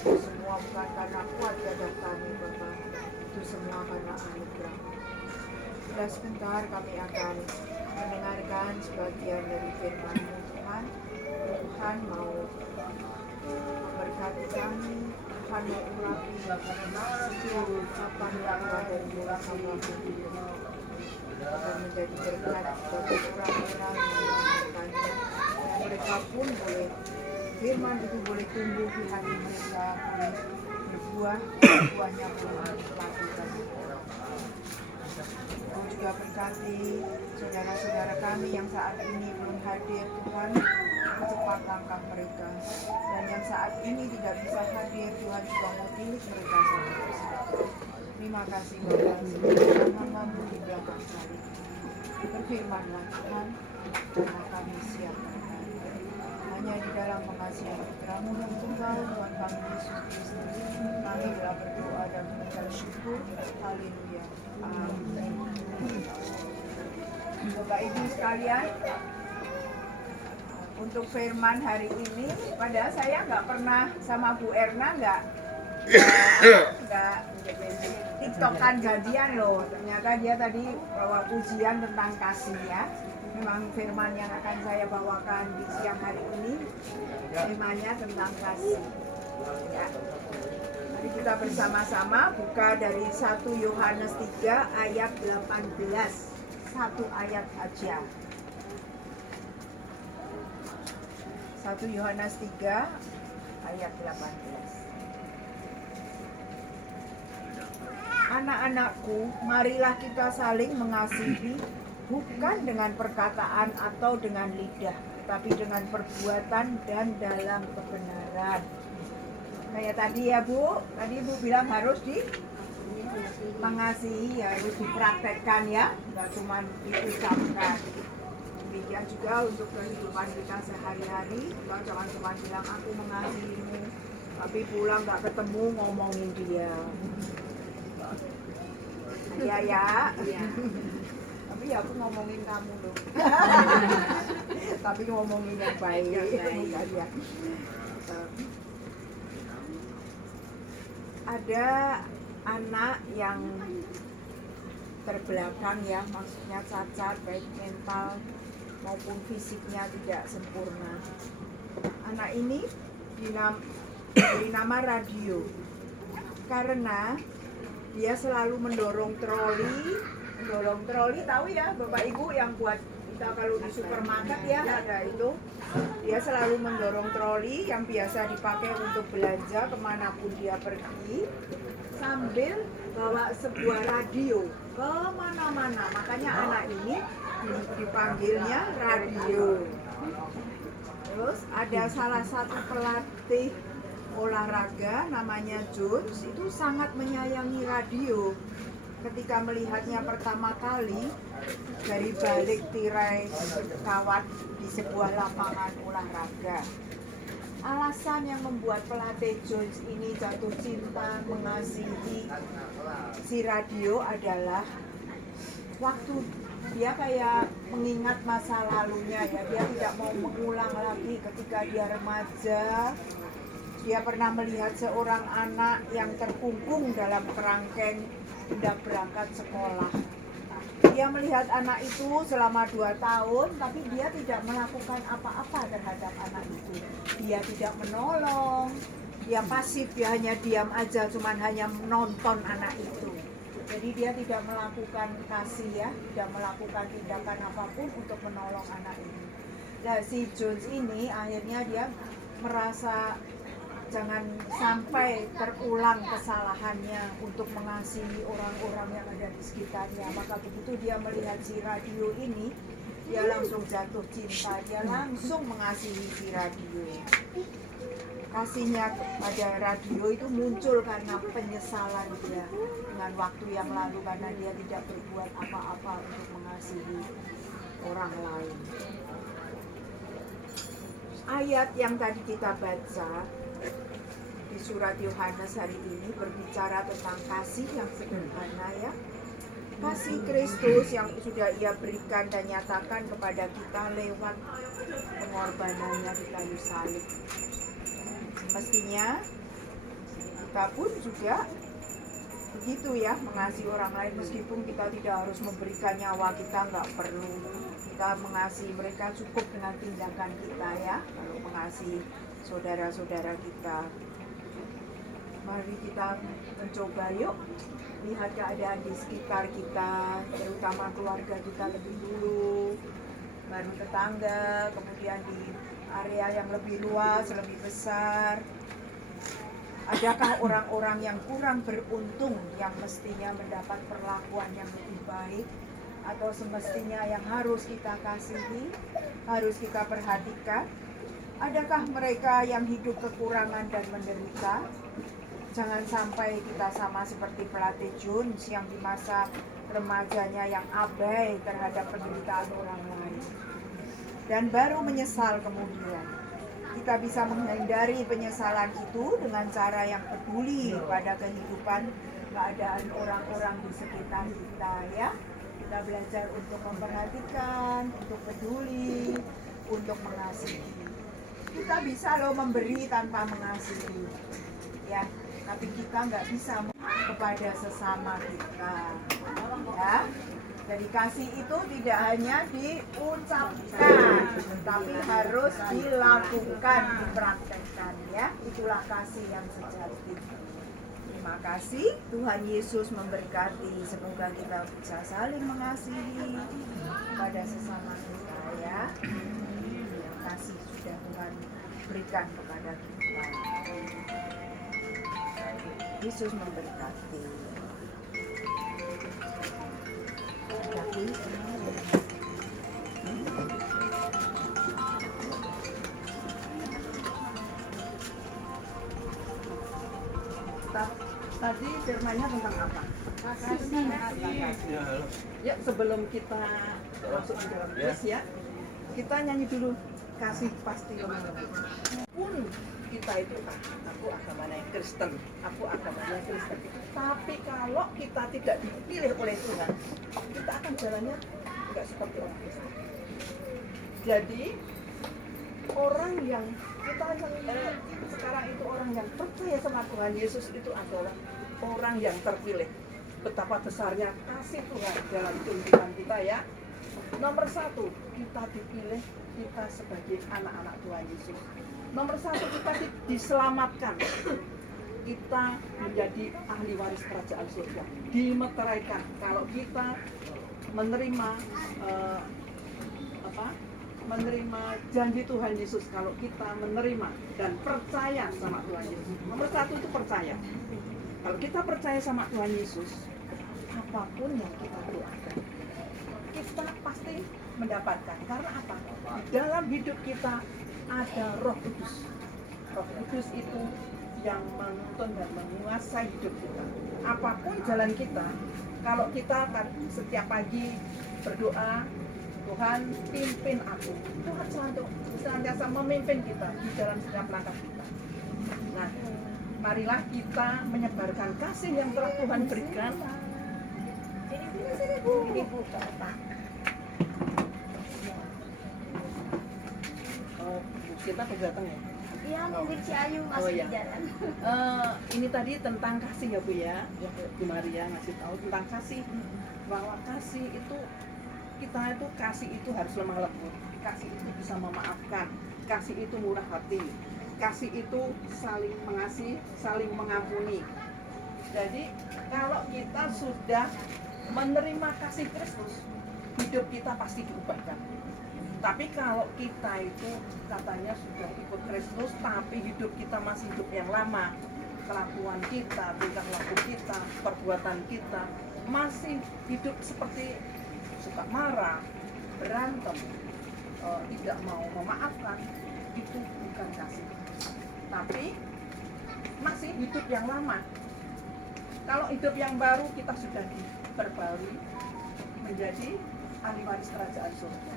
Itu semua bukan karena kuat gagah kami Bapa, itu semua karena anugerah. Sudah sebentar kami akan mendengarkan sebagian dari firman-Mu Tuhan. Tuhan mau memberkati kami, Tuhan mau urapi setiap ucapan yang ada di mulut kami, agar menjadi berkat bagi orang-orang yang mendengarkannya. Dan mereka pun boleh, firman itu boleh tumbuh di hati mereka, boleh berbuah, buahnya boleh dilakukan. Kau juga berkati saudara-saudara kami yang saat ini belum hadir, Tuhan, percepat langkah mereka. Dan yang saat ini tidak bisa hadir, Tuhan juga mau pilih mereka satu persatu. Terima kasih Bapa, sebelum hamba-Mu di belakang kami. Berfirmanlah Tuhan, karena kami siap mendengar. Hanya di dalam mengasihi Putra-Mu yang tunggal, Tuhan kami Yesus Kristus, kami telah berdoa dan mengucap syukur. Haleluya. Amin. Bapak Ibu sekalian, untuk firman hari ini, padahal saya nggak pernah sama Bu Erna nggak tiktokan jadian loh. Ternyata dia tadi bawa pujian tentang kasih ya. Memang firman yang akan saya bawakan di siang hari ini temanya tentang kasih ya. Mari kita bersama-sama buka dari 1 Yohanes 3 ayat 18. Satu ayat aja. 1 Yohanes 3 ayat 18. Anak-anakku, marilah kita saling mengasihi, bukan dengan perkataan atau dengan lidah, tetapi dengan perbuatan dan dalam kebenaran. Kayak tadi ya Bu, tadi Ibu bilang harus mengasihi, ya harus dipraktekkan ya, nggak cuma diucapkan. Demikian juga untuk kehidupan kita sehari-hari, kita jangan cuma bilang aku mengasihimu, tapi pulang nggak ketemu ngomongin dia. Iya ya. Tapi ya aku ngomongin kamu loh. Tapi ngomongin yang baik. Ya. Ada anak yang terbelakang ya, maksudnya cacat baik mental maupun fisiknya tidak sempurna. Anak ini diberi nama Radio karena dia selalu mendorong troli, tahu ya Bapak Ibu yang buat kita kalau di supermarket ya ada itu. Dia selalu mendorong troli yang biasa dipakai untuk belanja kemanapun dia pergi, sambil bawa sebuah radio kemana-mana. Makanya anak ini dipanggilnya Radio. Terus ada salah satu pelatih olahraga namanya Jones, itu sangat menyayangi radio. Ketika melihatnya pertama kali dari balik tirai kawat di sebuah lapangan olahraga. Alasan yang membuat pelatih Jones ini jatuh cinta mengasihi si Radio adalah waktu dia kayak mengingat masa lalunya ya, dia tidak mau mengulang lagi ketika dia remaja. Dia pernah melihat seorang anak yang terkungkung dalam kerangkeng hendak berangkat sekolah. Dia melihat anak itu selama 2 tahun, tapi dia tidak melakukan apa-apa terhadap anak itu. Dia tidak menolong, dia pasif, dia hanya diam aja, cuman hanya menonton anak itu. Jadi dia tidak melakukan kasih ya, tidak melakukan tindakan apapun untuk menolong anak ini. Nah si Jones ini akhirnya dia merasa jangan sampai terulang kesalahannya untuk mengasihi orang-orang yang ada di sekitarnya. Maka begitu dia melihat si Radio ini, dia langsung jatuh cinta, dia langsung mengasihi si Radio. Kasihnya pada Radio itu muncul karena penyesalan dia dengan waktu yang lalu, karena dia tidak berbuat apa-apa untuk mengasihi orang lain. Ayat yang tadi kita baca di surat Yohanes hari ini berbicara tentang kasih yang sederhana ya. Kasih Kristus yang sudah Ia berikan dan nyatakan kepada kita lewat pengorbanannya di kayu salib. Mestinya kita pun juga begitu ya, mengasihi orang lain meskipun kita tidak harus memberikan nyawa kita, nggak perlu. Kita mengasihi mereka cukup dengan tindakan kita ya, kalau mengasihi saudara-saudara kita. Mari kita mencoba yuk, lihat keadaan di sekitar kita, terutama keluarga kita lebih dulu, baru tetangga, kemudian di area yang lebih luas, lebih besar. Adakah orang-orang yang kurang beruntung yang mestinya mendapat perlakuan yang lebih baik, atau semestinya yang harus kita kasihi, harus kita perhatikan? Adakah mereka yang hidup kekurangan dan menderita? Jangan sampai kita sama seperti pelatih Jones yang di masa remajanya yang abai terhadap penderitaan orang lain dan baru menyesal kemudian. Kita bisa menghindari penyesalan itu dengan cara yang peduli pada kehidupan keadaan orang-orang di sekitar kita ya. Kita belajar untuk memperhatikan, untuk peduli, untuk mengasihi. Kita bisa loh memberi tanpa mengasihi ya, tapi kita nggak bisa kepada sesama kita ya. Jadi kasih itu tidak hanya diucapkan, tapi harus dilakukan, dipraktekkan ya. Itulah kasih yang sejati. Terima kasih, Tuhan Yesus memberkati. Semoga kita bisa saling mengasihi pada sesama kita ya. Kasih sudah Tuhan berikan kepada kita. Yesus memberkati. Tadi firmannya tentang apa? Ya, sebelum kita masuk ke dalam kuis ya, kita nyanyi dulu kasih pasti pun kita itu aku agamanya Kristen, aku agamanya Kristen. Tapi kalau kita tidak dipilih oleh Tuhan, kita akan jalannya enggak seperti orang Kristen. Jadi orang yang kita sekarang itu orang yang percaya sama Tuhan Yesus itu adalah orang yang terpilih. Betapa besarnya kasih Tuhan dalam kehidupan kita ya. Nomor satu, kita dipilih, kita sebagai anak-anak Tuhan Yesus. Nomor satu, kita diselamatkan. Kita menjadi ahli waris kerajaan surga. Dimeteraikan kalau kita menerima menerima janji Tuhan Yesus, kalau kita menerima dan percaya sama Tuhan Yesus. Nomor satu itu percaya. Kalau kita percaya sama Tuhan Yesus, apapun yang kita doakan, kita pasti mendapatkan. Karena apa? Di dalam hidup kita ada Roh Kudus. Roh Kudus itu yang menuntun dan menguasai hidup kita. Apapun jalan kita, kalau kita setiap pagi berdoa, Tuhan pimpin aku, Tuhan senantiasa memimpin kita di dalam setiap langkah kita. Nah, marilah kita menyebarkan kasih yang telah Tuhan berikan. Ini buka apa? Oh, kita sudah datang ya? Iya, mungkin si Ayu masih di jalan. Ini tadi tentang kasih ya Bu ya, Bu Maria ngasih tahu tentang kasih, bahwa kasih itu kita itu kasih itu harus lemah lembut, kasih itu bisa memaafkan, kasih itu murah hati, kasih itu saling mengasihi, saling mengampuni. Jadi kalau kita sudah menerima kasih Kristus, hidup kita pasti diubahkan. Tapi kalau kita itu katanya sudah ikut Kristus, tapi hidup kita masih hidup yang lama, kelakuan kita, tingkah laku kita, perbuatan kita masih hidup seperti suka marah, berantem, tidak mau memaafkan, itu bukan kasih. Tapi masih hidup yang lama. Kalau hidup yang baru, kita sudah diperbarui menjadi ahli waris kerajaan surga.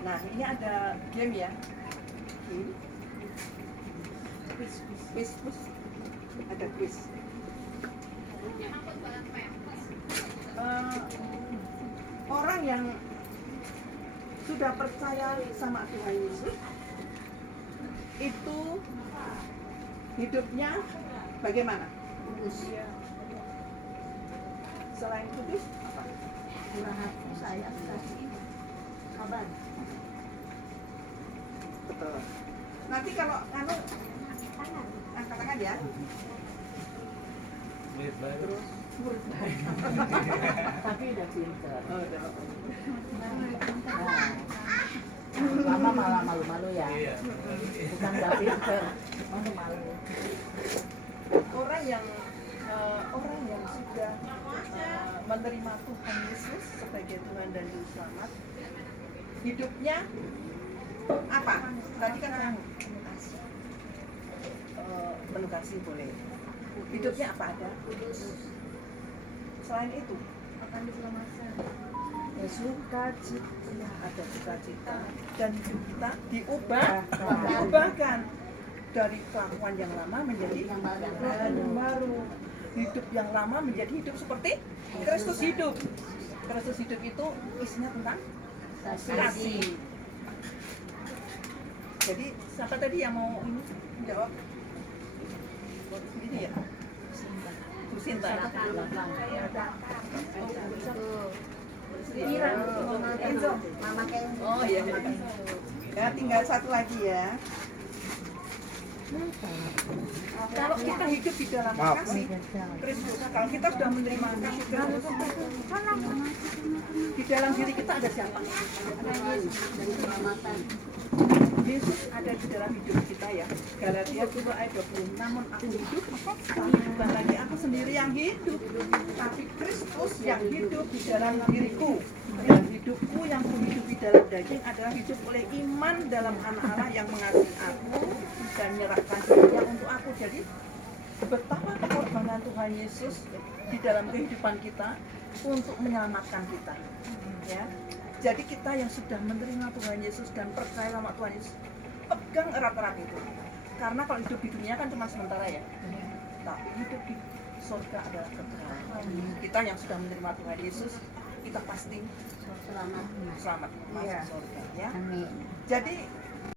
Nah, ini ada game ya. Quiz. Ada quiz. Orang yang sudah percaya sama Tuhan Yesus itu hidupnya Bagaimana? Kudus. Selain kudus, apa? Murah hati, sayang, kasih, sabar. Betul. Nanti kalau anu angkat tangan ya. Terus Tapi udah pinter. oh, udah. Lama malah malu-malu ya. Bukan nggak pinter, malu-malu. Orang yang sudah menerima Tuhan Yesus sebagai Tuhan dan Juru Selamat, hidupnya apa? Tadi kan saya penuh kasih boleh. Hidupnya apa ada? Selain itu, Akan diselamatkan. ya sukacita, ada sukacita dan hidup kita diubahkan dari kelakuan yang lama menjadi yang baru. Hidup yang lama menjadi hidup seperti Kristus hidup. Kristus hidup itu isinya tentang kasih. Jadi siapa tadi yang mau ini jawab? Ini ya. Bu Sinta. Enzo, Mama Kenzo. Oh iya. Ya tinggal satu lagi ya. Kalau kita hidup di dalam kasih Kristus, kalau kita sudah menerima kasih Kristus, di dalam diri kita ada siapa? Yesus ada di dalam hidup kita ya. Galatia 2 ayat 20. Namun aku hidup, tapi bukan lagi aku sendiri yang hidup, tapi Kristus yang hidup di dalam diriku. Dan hidupku yang kuhidup di dalam daging adalah hidup oleh iman dalam Anak Allah yang mengasihi aku dan menyerahkan dirinya untuk aku. Jadi betapa pengorbanan Tuhan Yesus di dalam kehidupan kita untuk menyelamatkan kita. Ya. Jadi kita yang sudah menerima Tuhan Yesus dan percaya sama Tuhan Yesus, pegang erat-erat itu. Karena kalau hidup di dunia kan cuma sementara ya. Tapi hidup di surga adalah kekal. Kita yang sudah menerima Tuhan Yesus, kita pasti selamat masuk surga ya. Amin. Jadi